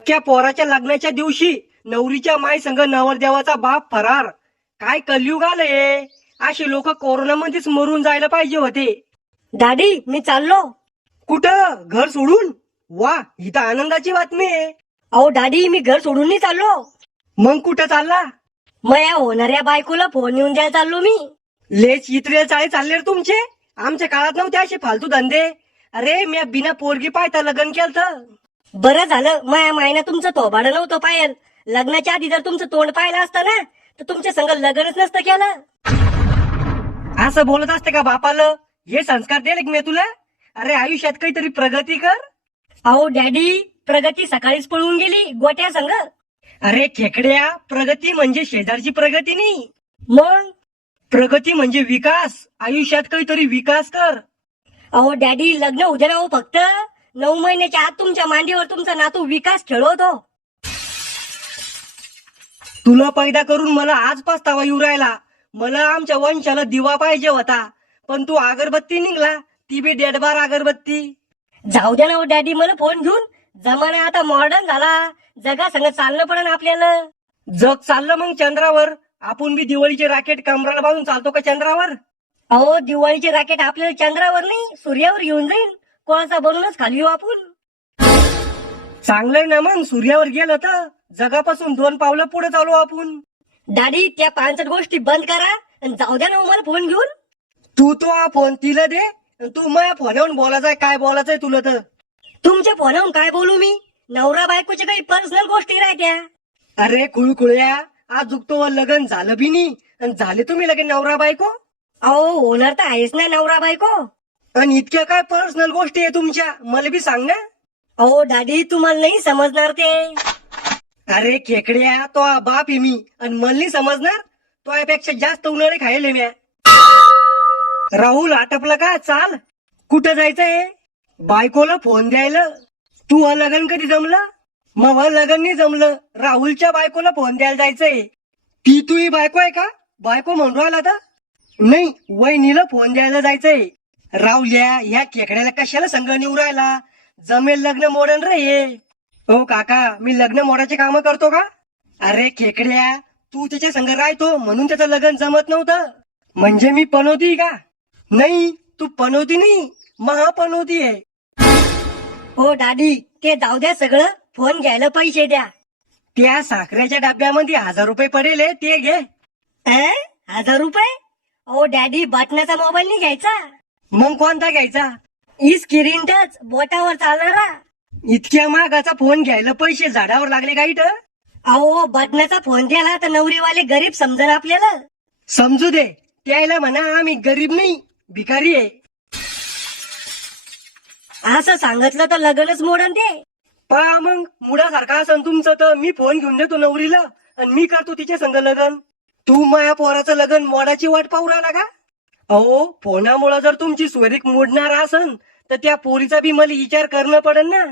त्या पोराच्या लग्नाच्या दिवशी नवरीच्या माय संग नवरदेवाचा बाप फरार. काय कलयुग आलंय. अशी लोक कोरोनामध्येच मरून जायला पाहिजे होते. डॅडी मी चाललो. कुठं? घर सोडून? वा, ही तर आनंदाची बातमी आहे. अहो डॅडी मी घर सोडून नाही चाललो. मग कुठं चालला? मया होणाऱ्या बायकोला फोन येऊन द्यायला चाललो मी. लेच इतरे चाळे चालले रे तुमचे. आमच्या काळात नव्हते असे फालतू धंदे. अरे मी बिना पोरगी पाहता लग्न केलं. बरं झालं माया मायना तुमचं थोबाडं नव्हतं पायल. लग्नाच्या आधी जर तुमचं तोंड पाहिलं असतं ना तर तुमच्या संग लग्नच नसतं केलं. असं बोलत असते का बापाला? हे संस्कार दिले की मी तुला? अरे आयुष्यात काहीतरी प्रगती कर. अहो डॅडी प्रगती सकाळीच पळून गेली गोट्या संग. अरे खेकड्या, प्रगती म्हणजे शेजारची प्रगती नाही. मग प्रगती म्हणजे विकास. आयुष्यात काहीतरी विकास कर. अहो डॅडी लग्न उद्या ना हो फक्त 9 महिन्याच्या आत तुमच्या मांडीवर तुमचा नातू विकास खेळवतो. तुला पैदा करून मला आज पस्तावा येऊ राहिला. मला आमच्या वंशाला दिवा पाहिजे होता, पण तू अगरबत्ती निघला, ती बी डेडबार अगरबत्ती. जाऊ द्या ना हो डॅडी मला फोन घेऊन. जमाना आता मॉडर्न झाला. जगा संग चालणं पडन आपल्याला. जग चाललं मग चंद्रावर. आपण बी दिवाळीचे राकेट कमराला बांधून चालतो का चंद्रावर? अहो दिवाळीचे राकेट आपल्याला चंद्रावर नाही सूर्यावर घेऊन जाईल. कोळसा बनवूनच खाली येऊ आपण. चांगलंय ना मग. सूर्यावर गेलं तर जगापासून 2 पावलं पुढे चालू आपण. डॅडी त्या 5 गोष्टी बंद करा आणि जाऊ द्या ना हो मला फोन घेऊन. तू तो हा फोन तिला दे. आणि तू माझ्या फोनवरून बोलायचंय. काय बोलायचंय तुला तर? तुमच्या फोनवरून काय बोलू मी? नवरा बायकोच्या काही पर्सनल गोष्टी राहत्या. अरे खुळखुळ्या, आज तो लग्न झालं बी नाही आणि झाले तुम्ही लगेच नवरा बायको. अहो होणार तर आहेच ना नवरा बायको. आणि इतक्या काय पर्सनल गोष्टी आहे तुमच्या? मला बी सांग ना. अहो डॅडी तुम्हाला नाही समजणार ते. अरे खेकड्या, तो हा बाप आहे मी आणि मला नाही समजणार? तो यापेक्षा जास्त उन्हाळे खायले म्या. राहुल आटपला का? चाल. कुठं जायचंय? बायकोला फोन द्यायला. तू हा लग्न कधी जमलं? मग हा लग्न नाही जमलं. राहुलच्या बायकोला फोन द्यायला जायचंय. ती तुही बायको आहे का? बायको म्हणून राहिला आता? नाही, वहिनीला फोन द्यायला जायचंय. राहुल्या, ह्या खेकड्याला कशाला संग निवडून राहिला? जमेल लग्न मोडन रे हे. हो काका, मी लग्न मोडाचे काम करतो का? अरे खेकड्या, तू त्याच्या संग राहतो म्हणून त्याचं लग्न जमत नव्हतं. म्हणजे मी पनवती का? नाही, तू पनवती नाही, महापनवती आहे. हो डॅडी ते जाऊ द्या सगळं. फोन घ्यायला पैसे द्या. त्या साखरेच्या डब्यामध्ये 1000 रुपये पडेल आहे, ते घे. 1000 रुपये? अहो डॅडी बटनाचा मोबाईल नाही घ्यायचा. मग कोणता घ्यायचा? स्क्रीन टच बोटावर चालणारा. इतक्या महागाचा फोन घ्यायला पैसे झाडावर लागले का इथं? अहो बटनाचा फोन द्याला तर नवरीवाले गरीब समजन आपल्याला. समजू दे. त्याला म्हणा आम्ही गरीब नाही, भिकारी आहे. असं सांगितलं तर लग्नच मोडन ते. पहा मग, मुडासारखा असन तुमचं तर मी फोन घेऊन देतो नवरीला आणि मी करतो तिच्या संग लग्न. तू माया पोराचं लग्न मोडाची वाट पाहू राहिला का? अहो फोनामुळे जर तुमची स्वरिक मोडणार असन तर त्या पोरीचा बी मला विचार करणं पडेल ना.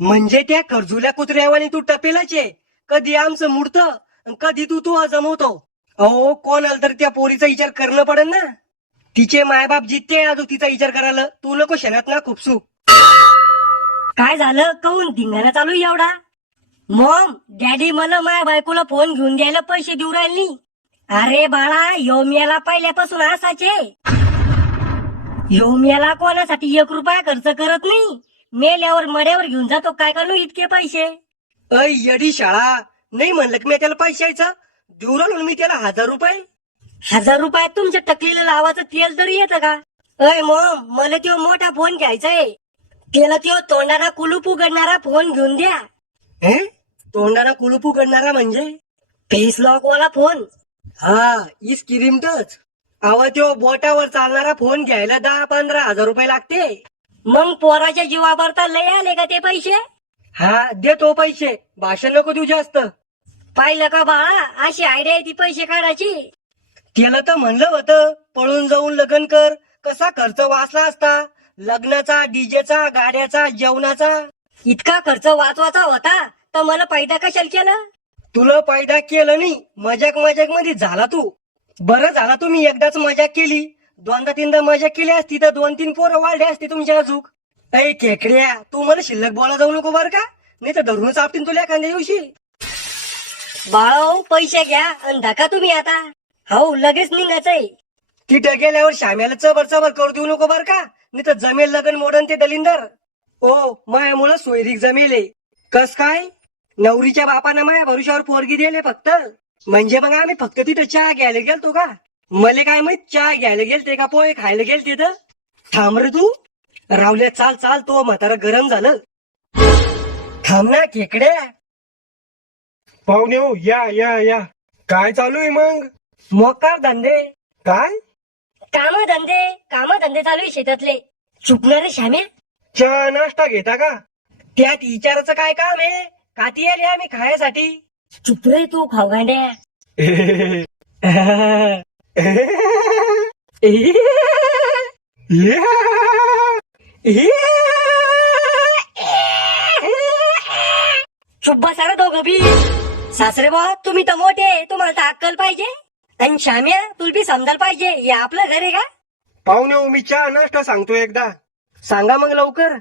म्हणजे त्या खरजुल्या कुत्र्यावानी तू टपेलाच आहे. कधी आमचं मुडतं आणि कधी तू जमवतो. अहो कोणाला तर त्या पोरीचा विचार करणं पडेल ना. तिचे मायबाप जितते अजून तिचा विचार करायला. तू नको शेणात ना खुपसू. काय झालं काऊन धिंगाणा चालू एवढा? मॉम डॅडी मला माझ्या बायकोला फोन घेऊन द्यायला पैसे देऊ राहिले. अरे बाळा यो मेला पहिल्यापासून असाचे. यो मेला कोणासाठी 1 रुपया खर्च करत नाही. मेल्यावर मड्यावर घेऊन जातो. काय करू इतके पैसे? अय येडी शाळा. नाही म्हणलं की मी त्याला पैशायचं देऊ राहिलो मी त्याला 1000 रुपये. 1000 रुपयात तुमच्या टकलीला लावायचं तेल तरी येतं का? अय मॉम मला तो मोठा फोन घ्यायचाय. त्याला तो तोंडाला कुलूप उघडणारा फोन घेऊन द्या. तोंडाला कुलूप उघडणारा म्हणजे? फेस लॉक वाला फोन. हा, स्क्रीन टच. अहो तो बोटावर चालणारा फोन घ्यायला 10-15 हजार रुपये लागते. मग पोराच्या जीवावर तर लय आले का ते पैसे? हा, देतो पैसे. भाषण नको देऊ जास्त. पाहिलं का बाळा अशी आयडिया आहे ती पैसे काढायची. त्याला तर म्हणलं होतं पळून जाऊन लग्न कर. कसा खर्च वाचला असता. लग्नाचा, डीजेचा, गाड्याचा, जेवणाचा. इतका खर्च वाचवायचा होता तर मला पैदा कशाला केलं? तुला पैदा केलं नाही, मजाक मध्ये झाला तू. बरं झाला तुम्ही एकदाच मजाक केली. 2दा-3दा मजाक केली असती तर 2-3 पोरं वाढले असते तुमच्या अजूक. ऐ खेकड्या, तू मला शिल्लक बोला जाऊ नको बरं का? नाही तर धरूनच आपटीन तुला एखाद्या दिवशी. बाळाओ पैसे घ्या आणि धका तुम्ही आता. हो लगेच निघायचंय. तिथं गेल्यावर श्याम्याला चबर चबर करू देऊ नको बर का, नाही तर जमेल लगन मोडन ते दलिंदर. ओ मायामुळं सोयरीक जमेले. कस काय? नवरीच्या बापानं माया भरुशावर पोरगी दिले फक्त. म्हणजे मग आम्ही फक्त तिथं चहा घ्यायला गेलतो का? मले काय माहित चहा घ्यायला गेलते का पोहे खायला गेलते तर. थांब रे तू. रावल्या चाल चाल, तो म्हातारा गरम झालं. थांब ना खेकड्या. पाहुणे हो, या या या. काय चालू आहे मग? मोकार धंदे. काय? काम धंदे चालू आहे शेतातले. चुकणार रे श्याम्या. चहा नाश्ता घेता का? त्यात विचाराचं काय काम आहे? काती आले आम्ही खायासाठी. चुप रे तू खाऊगांड्या. चुप बसा रे दोघं बी. सासरे बा तुम्ही तर मोठे, तुम्हाला तर अक्कल पाहिजे. आणि श्याम्या तुला बी समजायला पाहिजे, हे आपलं घर आहे का? पाहुणे हो, मी चहा नाश्ता सांगतो एकदा. सांगा मग लवकर.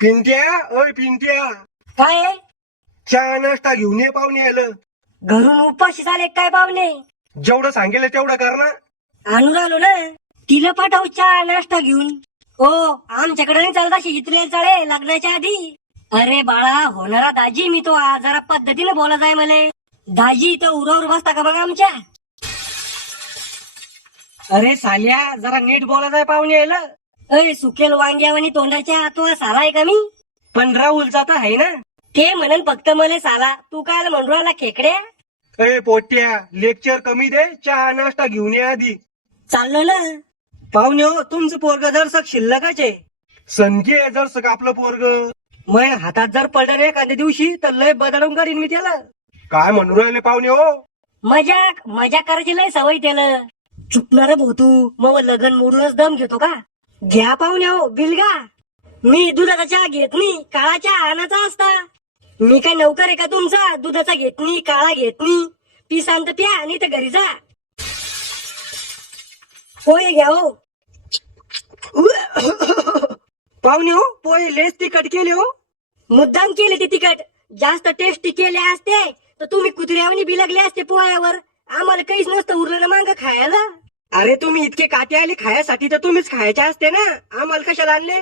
पिंट्या, ओय पिंट्या, काय आहे? चहा नाश्ता घेऊन ये पाहुणे आलं. घरून उपाशी झाले काय पाहुणे? जेवढं सांगेल तेवढं कर ना. आणून आलो ना. तिला पाठव चहा नाश्ता घेऊन. हो आमच्याकडे नाही चालता इथले चाळे लग्नाच्या आधी. अरे बाळा होणारा दाजी मी तो आज जरा पद्धतीने बोलत आहे मले. दाजी तर उरावर बसता का मग आमच्या? अरे साल्या जरा नीट बोलत आहे पाहुणे यायला. अरे सुकेल वांग्यावानी तोंडाच्या तो साला आहे का मी? पण राहुलचा तर आहे ना. ते म्हणन फक्त मले साला, तू काय म्हणून राहिला खेकड्या? ए पोट्या, लेक्चर कमी दे, चहा नाश्ता घेऊन ये आधी. चाललो ना. पाहुणे हो, तुमचं पोरग जरसक शिल्लकच आहे. संख्ये जर आपलं पोरग. मग हातात जर पडलं एखाद्या दिवशी तर लय बदलून काढीन मी त्याला. काय म्हणून राहिले पाहुणे हो? मजाक करायची लय सवय त्याला. चुकणार भाऊ तू, मग लगन मोडूनच दम घेतो का? घ्या पाहुणे हो बिलगा. मी दुधाचा चहा घेत नाही, काळा चहा आणायचा असता. मी काय नौकर आहे का तुमचा? दुधाचा घेत नाही, काळा घेत नाही. पी शांत प्या आणि तर घरी जा. पोहे घ्या हो. पाहुणे हो, पोहे लेस तिखट केले हो. मुद्दाम केले ते तिखट. जास्त टेस्टी केले असते तर तुम्ही कुत्र्यावानी बिलगले असते पोह्यावर. आम्हाला काहीच नसतं उरलं ना मांग खायला. अरे तुम्ही इतके काटे आले खायासाठी तर तुम्हीच खायचे असते ना, आम्हाला कशाला आणले?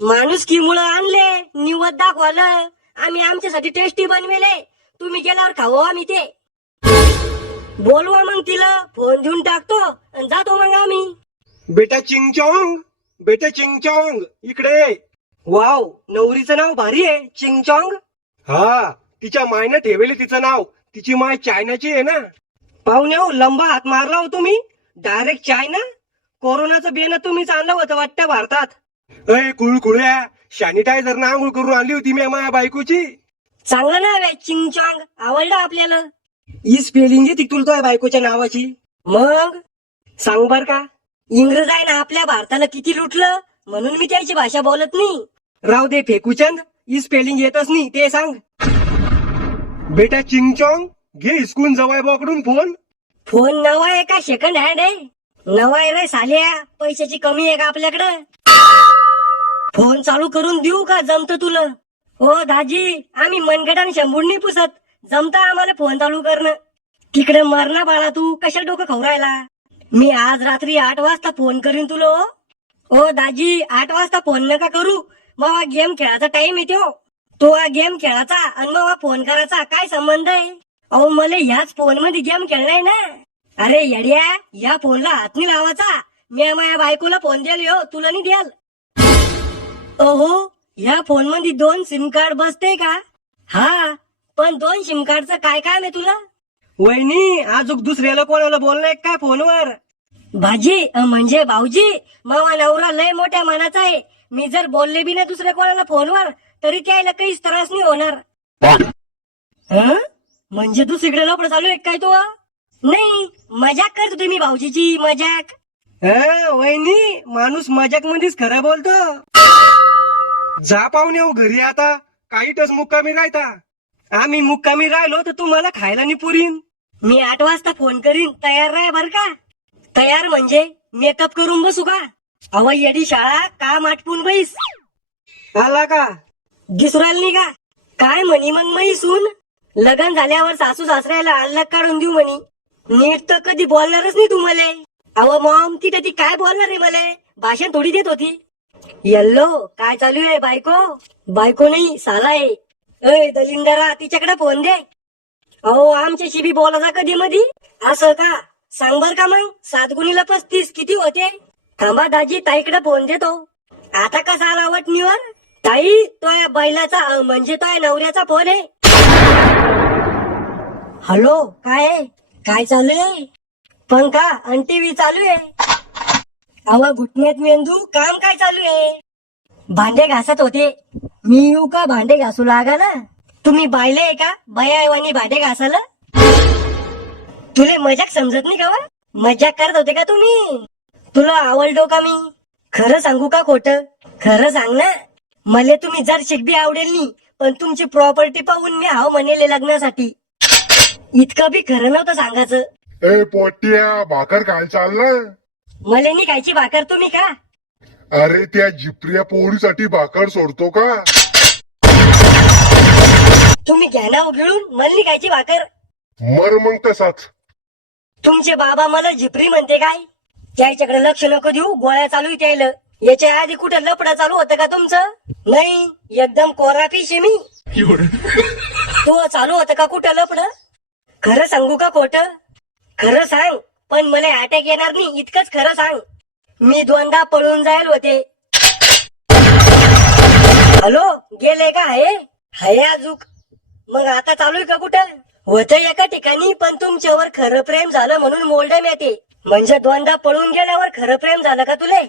माणूस की मुळे आणले, निवत दाखवलं. आम्ही आमच्यासाठी टेस्टी बनवेले. तुम्ही गेल्यावर खाऊ आम्ही ते. बोलवा मग तिला, फोन देऊन टाकतो आणि जातो मग आम्ही. बेटा चिंगचोंग, बेटा चिंगचोंग, इकडे ये. वाव, नवरीचं नाव भारी आहे, चिंगचॉंग. हा, तिच्या मायनं ठेवले तिचं नाव. तिची माय चायनाची आहे ना. पाहुणे हो, लंबा हात मारला हो तुम्ही. Direct China. कोरोनाचं बेन तुम्हीच आणलं होतं वाटतं भारतात. अय कुळकुळ्या, सॅनिटायझर ना आंघोळ करून आणली होती मी माझ्या बायकोची. चांगलं नाव आहे चिंगचॉंग, आवडलं आपल्याला. ही स्पेलिंग आहे ती तुला बायकोच्या नावाची. मग सांग बर का. इंग्रज आहे ना आपल्या भारताला किती लुटलं, म्हणून मी त्याची भाषा बोलत नाही. राव दे फेकूचंद, ही स्पेलिंग येतच नाही ते सांग. बेटा चिंगचोंग, घे हिसकून जवाय बोकडून फोन. फोन नवा आहे का सेकंड हँड आहे? नवा आहे रे साल्या, पैशाची कमी आहे का आपल्याकडं? फोन चालू करून देऊ का जमत तुला? हो दाजी, आम्ही मनगटाने शंभून नाही पुसत. जमता आम्हाला फोन चालू करणं. तिकडे मरणा बाळा, तू कशाला डोकं खाऊ राहिला? मी आज रात्री 8 वाजता फोन करीन तुला. हो दाजी, 8 वाजता फोन नका करू. मग गेम खेळायचा टाइम येतो. तो गेम खेळायचा आणि मग फोन करायचा काय संबंध आहे? अहो मला ह्याच फोन मध्ये गेम खेळलाय ना. अरे येड्या, या फोनला हात नाही लावायचा. मी माझ्या बायकोला फोन द्याल हो, तुला नाही द्याल. ओहो, या फोन मध्ये 2 सिम कार्ड बसते का? हा, पण 2 सिम कार्डचं काय काम आहे तुला? वहिनी, अजून दुसऱ्याला कोणाला बोलणार काय फोनवर? भाजी म्हणजे भाऊजी, मावा नवरा लय मोठ्या मनाचा आहे. मी जर बोलले बी ना दुसऱ्या कोणाला फोनवर तरी त्याला काहीच त्रास नाही होणार. हं? म्हणजे दुसरीकडे लपड चालू आहे काय तू? नाही, मजाक करतो तुम्ही भाऊजीची मजाक. वहिनी, माणूस मजाक मध्येच खरं बोलतो. जा पाहुणे हो घरी आता, काही टस मुक्कामी राहता. आम्ही मुक्कामी राहिलो तर तुम्हाला खायला नाही पुरीन. मी 8 वाजता फोन करीन, तयार राह बर का? तयार म्हणजे मेकअप करून बसू का? अव येडी शाळा, काम आटपून बैस. आला का? दिसराल नाही का? काय म्हणी मग मै सून? लग्न झाल्यावर सासू सासऱ्याला अलग काढून देऊ म्हणी. नीट तर कधी बोलणारच नाही तू मले. अहो मॉम, तिथे ती काय बोलणार आहे मले? भाषण थोडी देत होती. येल्लो, काय चालू आहे बायको? बायको नाही, साला आहे. अय दलिंदरा, तिच्याकडे फोन दे. अहो आमच्याशी बी बोलायचा कधी मधी. असं का? सांग बर का मग, 7 गुणीला 35 किती होते? थांबा दाजी, ताईकडे फोन देतो. आता कसा आला वटणीवर? ताई, तो या बैलाचा म्हणजे तो या नवऱ्याचा फोन आहे. हॅलो, काय आहे? काय चालू आहे? पंखा आणि टीव्ही चालू आहे. अहो घुटण्यात मेंदू, काम काय चालू आहे? भांडे घासत होते. मी येऊ का भांडे घासू लागा ना? तुम्ही बायले आहे का बयावानी भांडे घासायला? तुले मजाक समजत नाही का वा? मजाक करत होते का तुम्ही? तुला आवडलो का मी? खरं सांगू का खोटं? खरं सांग ना. मले तुम्ही जर शिकबी आवडेल नी, पण तुमची प्रॉपर्टी पाहून मी हाव म्हणेले लग्नासाठी. इतकं बी खरं नव्हतं सांगायचं. ए पोट्या, भाकर काय चाललं? मले नी खायची भाकर तुम्ही का? अरे त्या जिप्रिया पोळीसाठी भाकर सोडतो का? तुम्ही घ्या ना उघडून, मला नी खायची भाकर. मर मग तसाच. तुमचे बाबा मला झिपरी म्हणते काय? त्याच्याकडे लक्ष नको देऊ, गोळ्या चालू त्याला. याच्या आधी कुठं लपडा चालू होतं का तुमचं? नाही, एकदम कोरा फिश आहे मी. तो चालू होतं का कुठं लपड? खरं सांगू का खोटं? खरं सांग, पण मला अटॅक येणार नाही इतकंच खरं सांग. मी 2दा पळून जायल होते. हॅलो, गेले का? आहे अजूक. मग आता चालू आहे का कुठं? होतं एका ठिकाणी, पण तुमच्यावर खरं प्रेम झालं म्हणून मोल्डम येते. म्हणजे 2दा पळून गेल्यावर खरं प्रेम झालं का तुले?